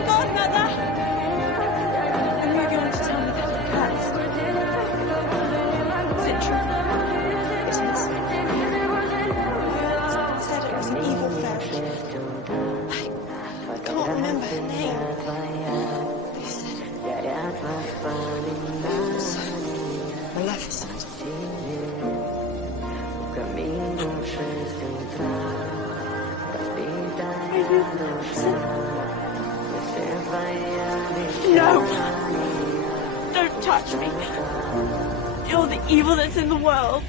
fairy godmother! And you're going to tell me that it has. Is it true? It is. Someone said it was an evil fairy. I can't remember her name. They said it was Maleficent. No! Don't touch me. You're the evil that's in the world.